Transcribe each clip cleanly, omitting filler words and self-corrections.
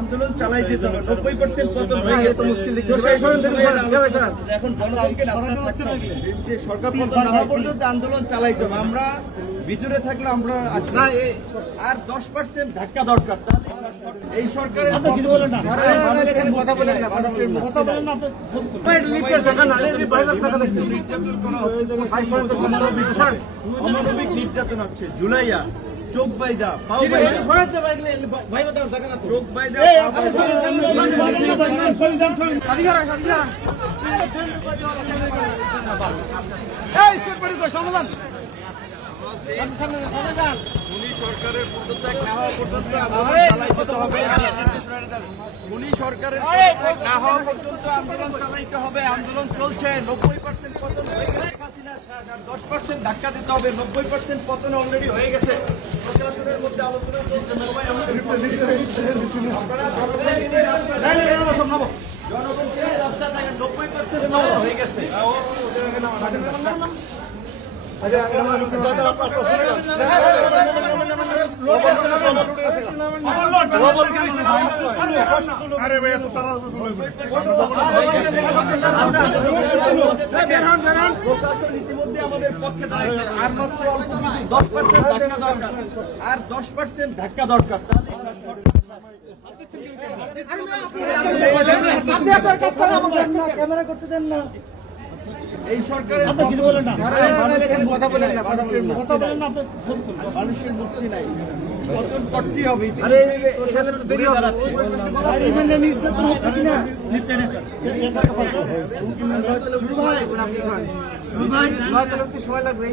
আন্দোলন চালাইছে 90% পতন হয়ে গেছে মুশকিল এখন জনগণকে সরকার পতন না হওয়া পর্যন্ত আন্দোলন চালাইতে হবে। আমরা ভিতরে থাকলে আমরা আর 10% ধাক্কা দরকার। এই সরকারের কথা বলেন না, মানুষের কথা বলেন না, অমানবিক নির্যাতন হচ্ছে। জুলাইয়া চোখ বাইদা পাও বাইদা চোখ বাইদা সমাধান সরকারের পদত্যাগ না হওয়া পর্যন্ত না হওয়া পর্যন্ত আন্দোলন চালাইতে হবে। আন্দোলন চলছে। 90% পতন হয়ে গেছে, 10% ধাক্কা দিতে হবে। 90% পতন অলরেডি হয়ে গেছে। প্রশাসনের মধ্যে আলোচনা চলছে। সবাই জনগণকে রাস্তা থাকে 90% হয়ে গেছে। প্রশাসন ইতিমধ্যে আমাদের পক্ষে দাঁড়িয়েছে। আর মাত্র অল্প 10% ধাক্কা দরকার, আর 10% ধাক্কা দরকার। ক্যামেরা করতে দেন না। এই সরকারের কথা বলেন না, মানুষের মুক্তি নাই। পতন করতেই হবে। নির্যাতন হচ্ছে কিনা সময় লাগবে।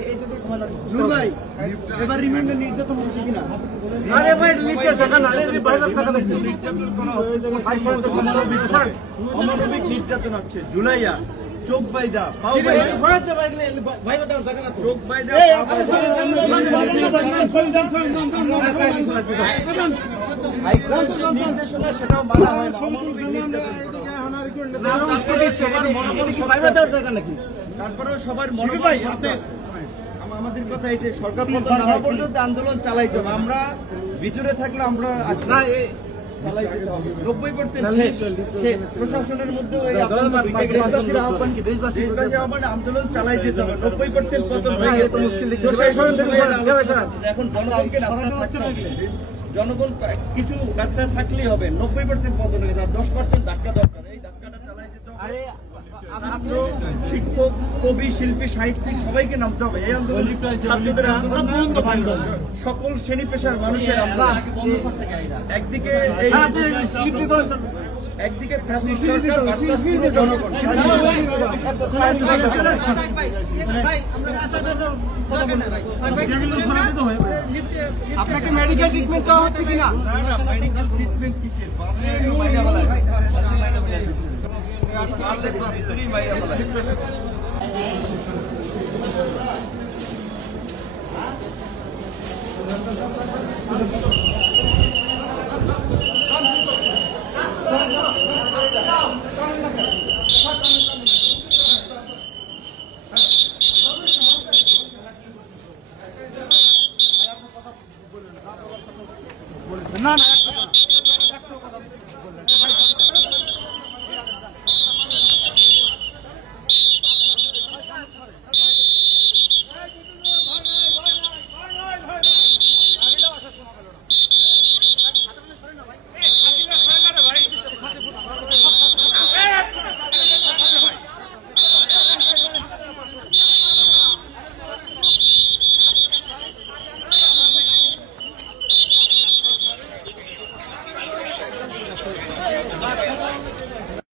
এবার রিমান্ডে নির্যাতন হচ্ছে কিনা? অমানবিক নির্যাতন হচ্ছে। জুলাইয়া চোখ বাইদা পাও বাইদা চোখ বাইদা নির্দেশনা সেটাও মানা হয় না। তারপরেও সবার মনোভাব আমাদের কথা এই যে সরকার পতন না হওয়া পর্যন্ত আন্দোলন চালাইতে হবে। আমরা ভিতরে থাকলে আমরা প্রশাসনের মধ্যে আন্দোলন চালাই যেতে হবে। 90% পতন হয়ে গেছে মুশকিল এখন জনগণকে জনগণ কিছু রাস্তায় থাকলেই হবে। 90% পতন হয়ে যায়, 10% ধাক্কা দরকার। এই ধাক্কাটা চালাই যেতে হবে। শিক্ষক, কবি, শিল্পী, সাহিত্যিক সবাইকে নামতে হবে। এই আন্দোলন ছাত্রদের আন্দোলন, সকল শ্রেণী পেশার মানুষের আন্দোলন। একদিকে ফ্যাসিস্ট সরকার ভার্সাস পুরো জনগণ। আপনাকে মেডিকেল ট্রিটমেন্ট দেওয়া হচ্ছে কিনা? মেডিকেল ট্রিটমেন্ট কিসের? ভিতরেই বাইরে